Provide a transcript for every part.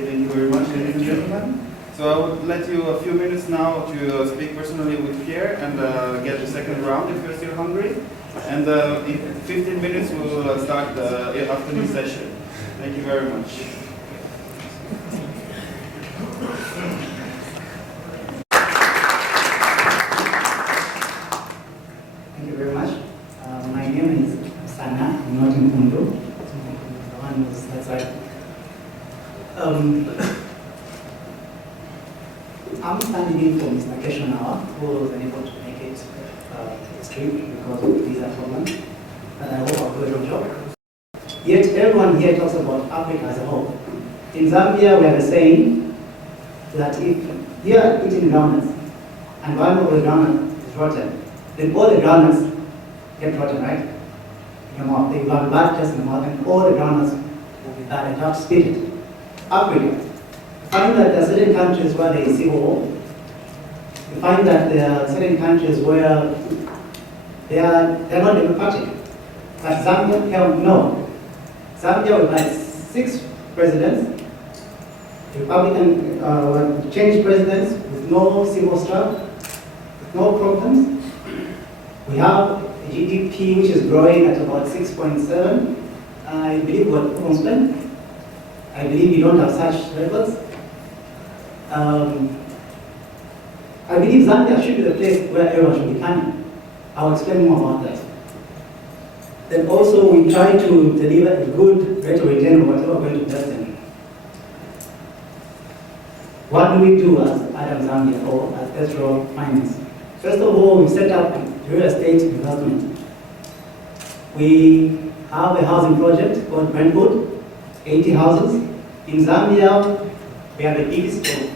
Okay, thank you very much, ladies and gentlemen. So I would let you a few minutes now to speak personally with Pierre and get the second round if you're still hungry. And in 15 minutes we will start the afternoon session. Thank you very much. Thank you very much. My name is Sana. I'm not in Kundu. The one who's that side. I'm standing in for Mr. Keshonawa, who was unable to make it this trip because of visa problems. And I hope I'll do a good job. Yet everyone here talks about Africa as a whole. In Zambia, we have a saying that if you are eating groundnuts and one of the groundnuts is rotten, then all the groundnuts get rotten, right? In your mouth. They will have bad taste in the mouth, and all the groundnuts will be bad and you have to spit it. Africa. You find that there are certain countries where there is civil war. You find that there are certain countries where they're not democratic. But Zambia, hell no. Zambia will have 6 presidents, Republican changed presidents with no civil strife, with no problems. We have a GDP which is growing at about 6.7. I believe what Spend. I believe you don't have such levels. I believe Zambia should be the place where everyone should be coming. I'll explain more about that. Then also we try to deliver a good rate of return on whatever we're going to invest in. What do we do as Adam Zambia or as Esro Finance? First of all, we set up real estate investment. We have a housing project called Brentwood, 80 houses. In Zambia, we have a list of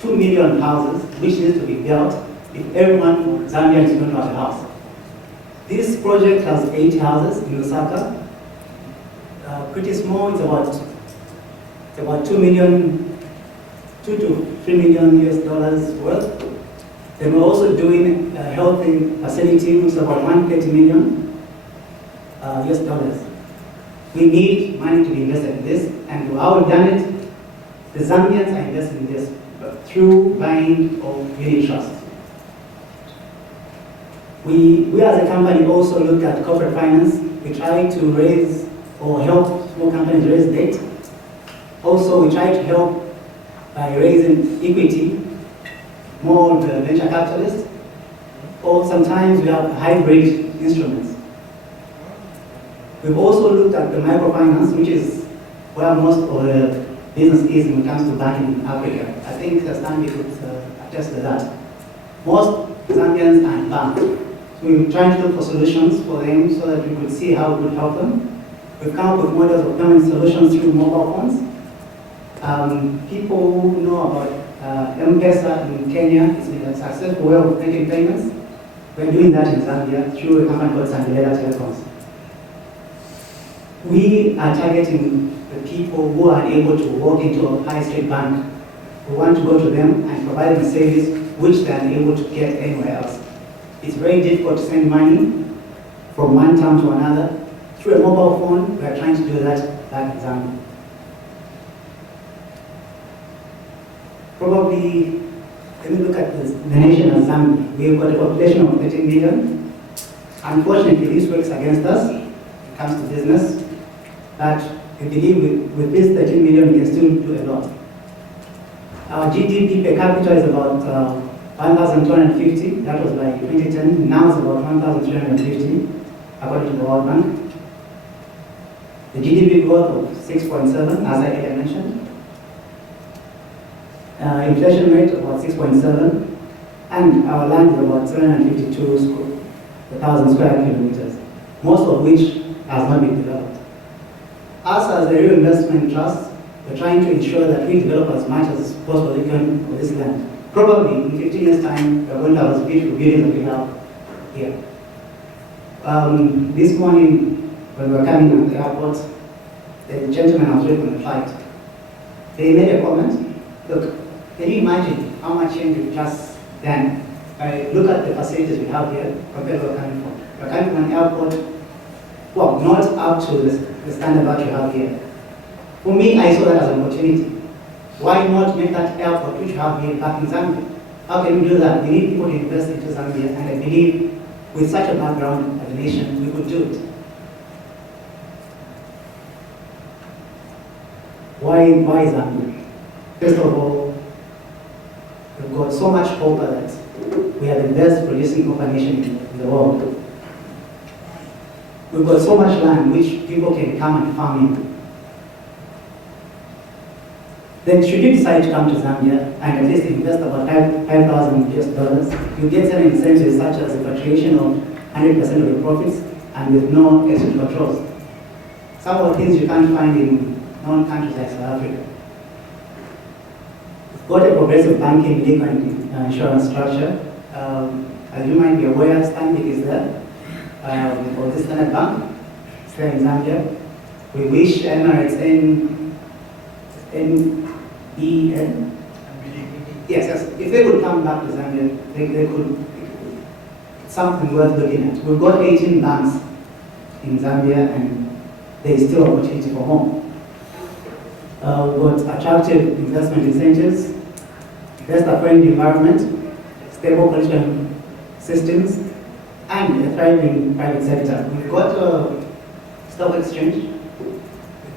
2 million houses which needs to be built if everyone in Zambia is going to have a house. This project has 8 houses in Lusaka. Pretty small, it's about 2 to 3 million US dollars worth. Then we're also doing a healthy facility which is about 130 million US dollars. We need money to be invested in this, and how we've done it, the Zambians are investing in this through buying of unit trusts. We as a company also look at corporate finance. We try to raise or help small companies raise debt. Also, we try to help by raising equity, more of the venture capitalists, or sometimes we have hybrid instruments. We've also looked at the microfinance, which is where most of the business is when it comes to banking in Africa. I think Stanley could attest to that. Most Zambians are banked. So we're trying to look for solutions for them so that we could see how we could help them. We've come up with models of payment solutions through mobile phones. People know about M-Pesa in Kenya. It's been a successful way of making payments. We're doing that in Zambia through a company called Sandelela Telecoms. We are targeting the people who are able to walk into a high street bank. We want to go to them and provide them a service which they are unable to get anywhere else. It's very difficult to send money from one town to another. Through a mobile phone, we are trying to do that back in Zambia. Probably, let me look at the nation of Zambia. We've got a population of 13 million. Unfortunately, this works against us when it comes to business. But we believe with this 13 million, we can still do a lot. Our GDP per capita is about 1,250. That was by 2010. Now it's about 1,350, according to the World Bank. The GDP growth of 6.7, as I earlier mentioned. Inflation rate of about 6.7. And our land is about 752,000 square kilometers, most of which has not been developed. Us as a real investment trust, we're trying to ensure that we develop as much as possible for this land. Probably in 15 years' time, we're going to have as beautiful buildings that we have here. This morning, when we were coming to the airport, the gentleman I was with on the flight, they made a comment. Look, can you imagine how much change we've just done? Look at the facilities we have here compared to where we're coming from. We're coming from an airport, well, not up to the standard that you have here. For me, I saw that as an opportunity. Why not make that airport which we have here back in Zambia? How can we do that? We need people to invest into Zambia, and I believe with such a background as a nation, we could do it. Why Zambia? First of all, we've got so much hope that we are the best producing copper nation in the world. We've got so much land which people can come and farm in. Then should you decide to come to Zambia and at least invest about $5,000 US, you get certain incentives such as the repatriation of 100% of your profits and with no extra controls. Some of the things you can't find in non-countries like South Africa. We've got a progressive banking, legal and insurance structure. As you might be aware, Stanbic is there, or the Standard Bank, it's there in Zambia. We wish Emirates NEN. Yes. If they would come back to Zambia, they could, it's something worth looking at. We've got 18 banks in Zambia and there is still opportunity for more. We've got attractive investment incentives, investor-friendly environment, stable political systems, and a thriving private sector. We've got a stock exchange,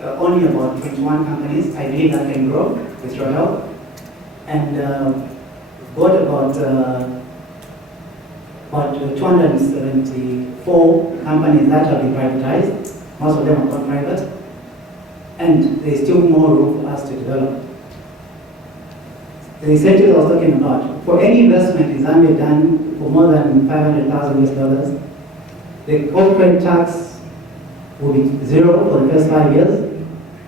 only about 21 companies. I believe that can grow with your help. And we've got about 274 companies that have been privatized. Most of them are not private. And there's still more room for us to develop. The incentives I was talking about, for any investment in Zambia done for more than $500,000 US, the corporate tax will be zero for the first 5 years,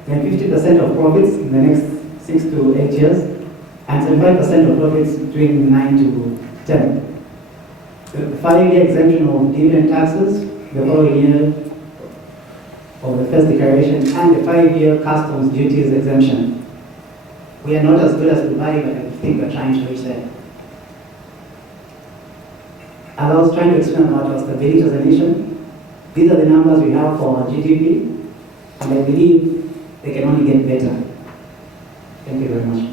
then 50% of profits in the next 6 to 8 years, and 75% of profits between 9 to 10. The 5-year exemption of dividend taxes, the following year of the first declaration, and the 5-year customs duties exemption. We are not as good as Dubai, but I think we're trying to reach there. As I was trying to explain about our stability as a nation, these are the numbers we have for our GDP, and I believe they can only get better. Thank you very much.